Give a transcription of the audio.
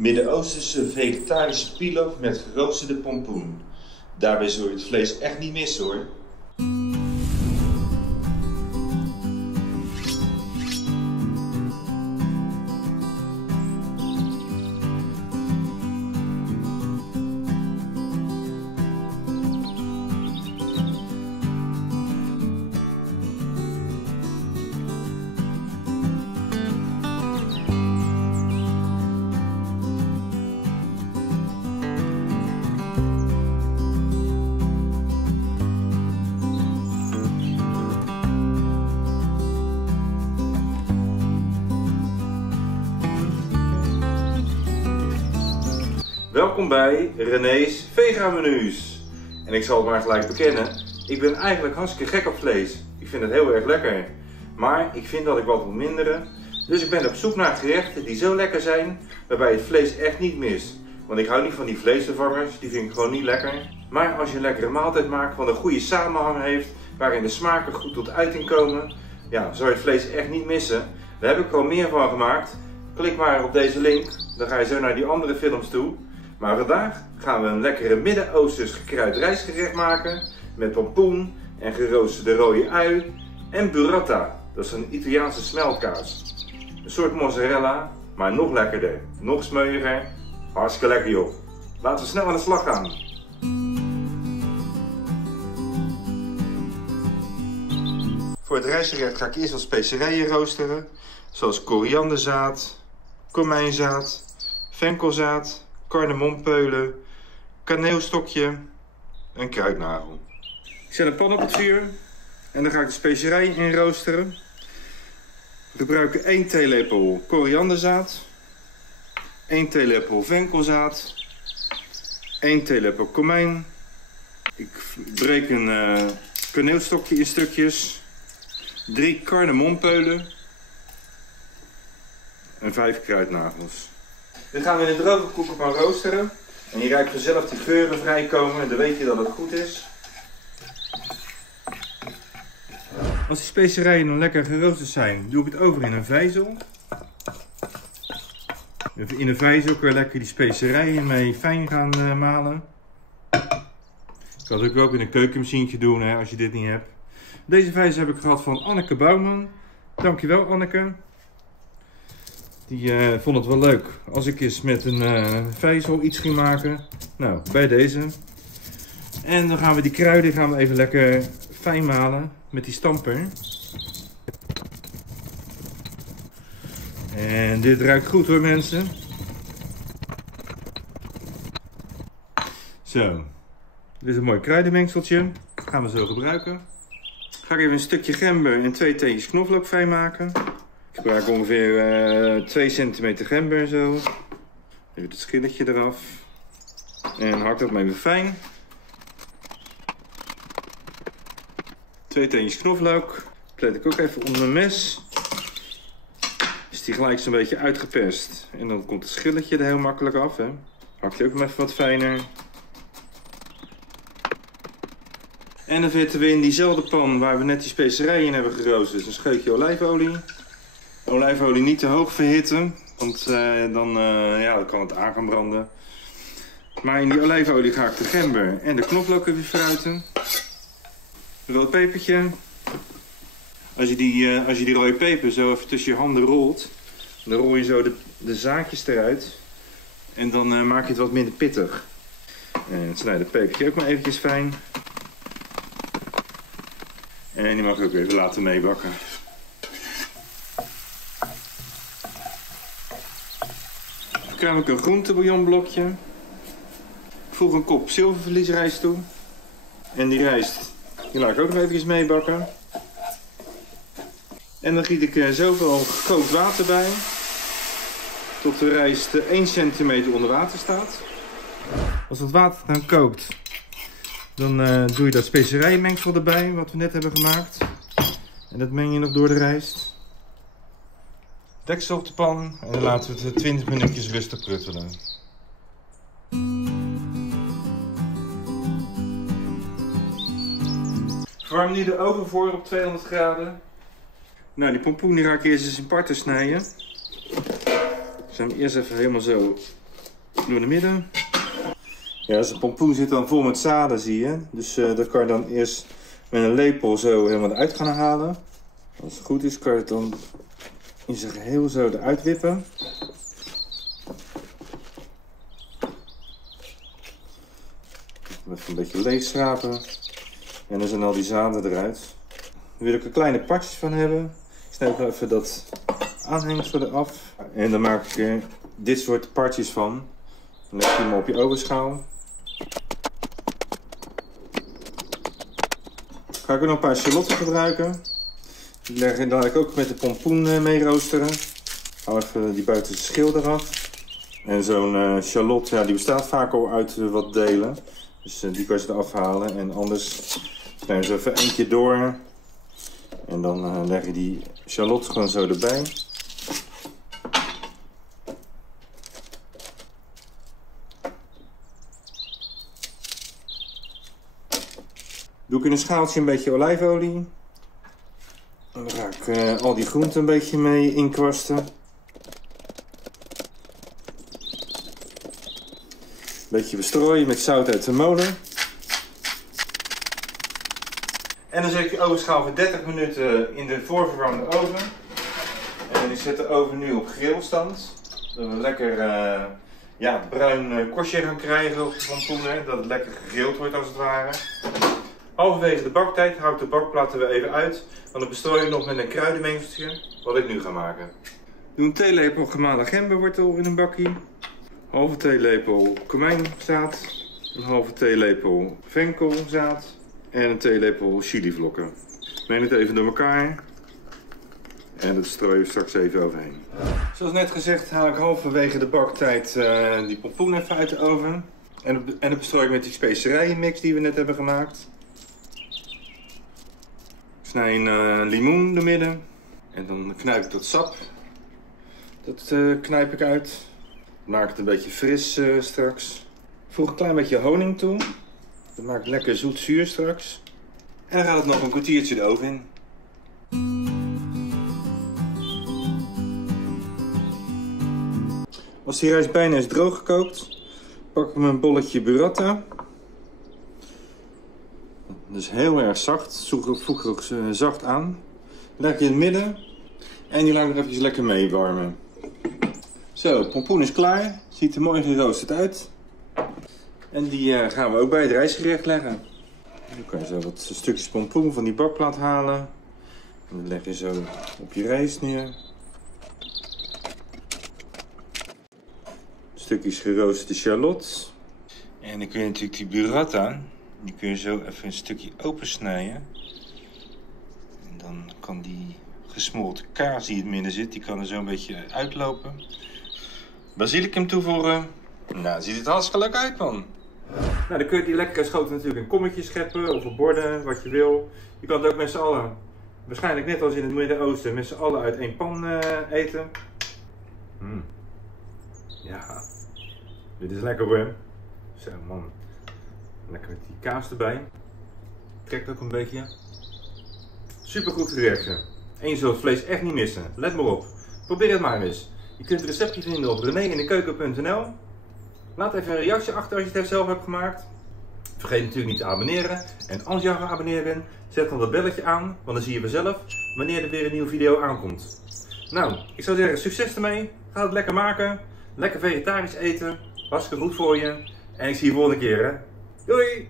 Midden-Oosterse vegetarische pilaf met geroosterde pompoen. Daarbij zul je het vlees echt niet missen hoor. Welkom bij René's Vega Menus. En ik zal het maar gelijk bekennen, ik ben eigenlijk hartstikke gek op vlees. Ik vind het heel erg lekker. Maar ik vind dat ik wat moet minderen. Dus ik ben op zoek naar gerechten die zo lekker zijn, waarbij het vlees echt niet mist. Want ik hou niet van die vleesvervangers, die vind ik gewoon niet lekker. Maar als je een lekkere maaltijd maakt, wat een goede samenhang heeft, waarin de smaken goed tot uiting komen, ja, zou je het vlees echt niet missen. Daar heb ik al meer van gemaakt. Klik maar op deze link, dan ga je zo naar die andere films toe. Maar vandaag gaan we een lekkere Midden-Oosters gekruid rijstgerecht maken met pompoen en geroosterde rode ui en burrata, dat is een Italiaanse smeltkaas. Een soort mozzarella, maar nog lekkerder, nog smeuiger. Hartstikke lekker joh. Laten we snel aan de slag gaan. Voor het rijstgerecht ga ik eerst wat specerijen roosteren, zoals korianderzaad, komijnzaad, venkelzaad, kardemompeulen, kaneelstokje en kruidnagel. Ik zet een pan op het vuur en dan ga ik de specerijen in roosteren. We gebruiken 1 theelepel korianderzaad, 1 theelepel venkelzaad, 1 theelepel komijn. Ik breek een kaneelstokje in stukjes, 3 kardemompeulen en 5 kruidnagels. Dit gaan we in een droge koekenpan roosteren. En je ruikt vanzelf die geuren vrijkomen en dan weet je dat het goed is. Als die specerijen dan lekker geroosterd zijn, doe ik het over in een vijzel. In een vijzel kun je lekker die specerijen mee fijn gaan malen. Je kan het ook in een keukenmachientje doen hè, als je dit niet hebt. Deze vijzel heb ik gehad van Anneke Bouwman. Dankjewel Anneke. Die vond het wel leuk als ik eens met een vijzel iets ging maken. Nou, bij deze. En dan gaan we die kruiden even lekker fijn malen met die stamper. En dit ruikt goed hoor mensen. Zo. Dit is een mooi kruidenmengseltje. Dat gaan we zo gebruiken. Ga ik even een stukje gember en 2 teentjes knoflook fijn maken. Ik gebruik ongeveer 2 centimeter gember zo. Even het schilletje eraf. En hak dat maar even fijn. 2 teentjes knoflook. Plet ik ook even onder mijn mes. Is die gelijk zo'n beetje uitgeperst. En dan komt het schilletje er heel makkelijk af. Hè. Hak je ook maar even wat fijner. En dan zetten we in diezelfde pan waar we net die specerijen in hebben geroosterd. Dus een scheutje olijfolie. Olijfolie niet te hoog verhitten, want dan kan het aan gaan branden. Maar in die olijfolie ga ik de gember en de knoflook even fruiten. Rood pepertje. Als je die rode peper zo even tussen je handen rolt, dan rol je zo de zaadjes eruit. En dan maak je het wat minder pittig. En snijd het pepertje ook maar eventjes fijn. En die mag ik ook even laten meebakken. Dan krijg ik een groentebouillonblokje. Ik voeg een kop zilvervliesrijst toe. En die rijst die laat ik ook nog even meebakken. En dan giet ik zoveel gekookt water bij. Tot de rijst 1 centimeter onder water staat. Als het water dan kookt, dan doe je dat specerijenmengsel erbij, wat we net hebben gemaakt. En dat meng je nog door de rijst. Deksel op de pan en dan laten we het 20 minuutjes rustig pruttelen. Verwarm nu de oven voor op 200 graden. Nou, die pompoen die ga ik eerst eens in parten snijden. Ik zal hem eerst even helemaal zo Door de midden. Ja, dus de pompoen zit dan vol met zaden, zie je. Dus dat kan je dan eerst met een lepel zo helemaal eruit gaan halen. Als het goed is, kan je het dan in zijn geheel zo eruit wippen. Even een beetje leeg schrapen. En dan zijn al die zaden eruit. Daar wil ik er kleine partjes van hebben. Ik snij ook even dat aanhengsel eraf. En dan maak ik er dit soort partjes van. Dan leg je hem op je ovenschaal. Ga ik ook nog een paar shallotten gebruiken. Die leg ik ook met de pompoen mee roosteren. Haal even die buitenste schil eraf. En zo'n shallot, ja, die bestaat vaak al uit wat delen. Dus die kan je eraf halen. En anders snij je ze even eentje door. En dan leg je die shallot gewoon zo erbij. Doe ik in een schaaltje een beetje olijfolie. En dan ga ik al die groenten een beetje mee inkwasten. Een beetje bestrooien met zout uit de molen. En dan zet ik de ovenschaal voor 30 minuten in de voorverwarmde oven. En ik zet de oven nu op grillstand. Dat we lekker bruin korstje gaan krijgen op de pompoenen. Dat het lekker gegrild wordt als het ware. Halverwege de baktijd hou ik de bakplaat er weer even uit. Want dan bestrooi ik nog met een kruidenmengseltje wat ik nu ga maken. Doe een theelepel gemalen gemberwortel in een bakje. Halve theelepel komijnzaad. Een halve theelepel venkelzaad. En een theelepel chilivlokken. Meng het even door elkaar. En dat strooi je straks even overheen. Zoals net gezegd haal ik halverwege de baktijd die pompoen even uit de oven. En dat bestrooi ik met die specerijenmix die we net hebben gemaakt. Ik snij een limoen door midden. En dan knijp ik dat sap. Dat knijp ik uit. Maak het een beetje fris straks. Voeg een klein beetje honing toe. Dat maakt lekker zoet-zuur straks. En dan gaat het nog een kwartiertje de oven in. Als die rijst bijna is droog gekookt, pak ik mijn bolletje burrata. Dat is heel erg zacht. Voeg er ook zacht aan. Leg je in het midden. En die laat ik nog even lekker meewarmen. Zo, pompoen is klaar. Ziet er mooi geroosterd uit. En die gaan we ook bij het rijstgerecht leggen. Dan kan je zo wat stukjes pompoen van die bakplaat halen. En dan leg je zo op je rijst neer. Stukjes geroosterde shallot. En dan kun je natuurlijk die burrata, die kun je zo even een stukje opensnijden. En dan kan die gesmolten kaas die in het midden zit, die kan er zo een beetje uitlopen. Basilicum toevoegen. Nou, ziet het hartstikke leuk uit, man. Nou, dan kun je die lekkere schoten natuurlijk in kommetjes scheppen of op borden, wat je wil. Je kan het ook met z'n allen, waarschijnlijk net als in het Midden-Oosten, met z'n allen uit één pan eten. Ja, dit is lekker hoor. Zo man, lekker met die kaas erbij. Trekt ook een beetje. Super goed gerechtje. En je zult het vlees echt niet missen. Let maar op. Probeer het maar eens. Je kunt het receptje vinden op renéindekeuken.nl. Laat even een reactie achter als je het zelf hebt gemaakt. Vergeet natuurlijk niet te abonneren. En als je al geabonneerd bent, zet dan dat belletje aan. Want dan zie je vanzelf wanneer er weer een nieuwe video aankomt. Nou, ik zou zeggen succes ermee. Ga het lekker maken. Lekker vegetarisch eten. Hartstikke goed voor je. En ik zie je volgende keer hè. Doei!